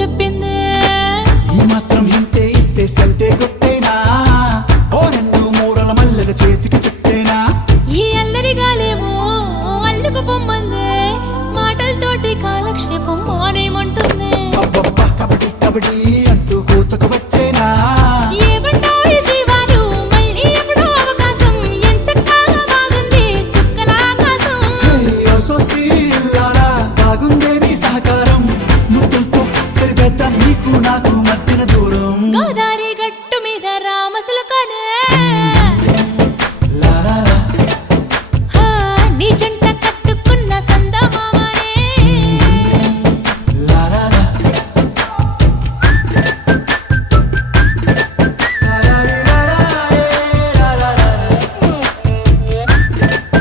చెప్పింది. ఈ మాత్రం హింటే ఇస్తే సంటే కొట్టేనా, ఓ రెండు మూరల మల్లెల చేతికి చుట్టేనా. ఈ అల్లరి గాలేమో అల్లుకు పొమ్మంది, మాటలతోటి కాలక్షేపం మానేమంటుంది. అబ్బబ్బా కబడ్డీ కబడ్డీ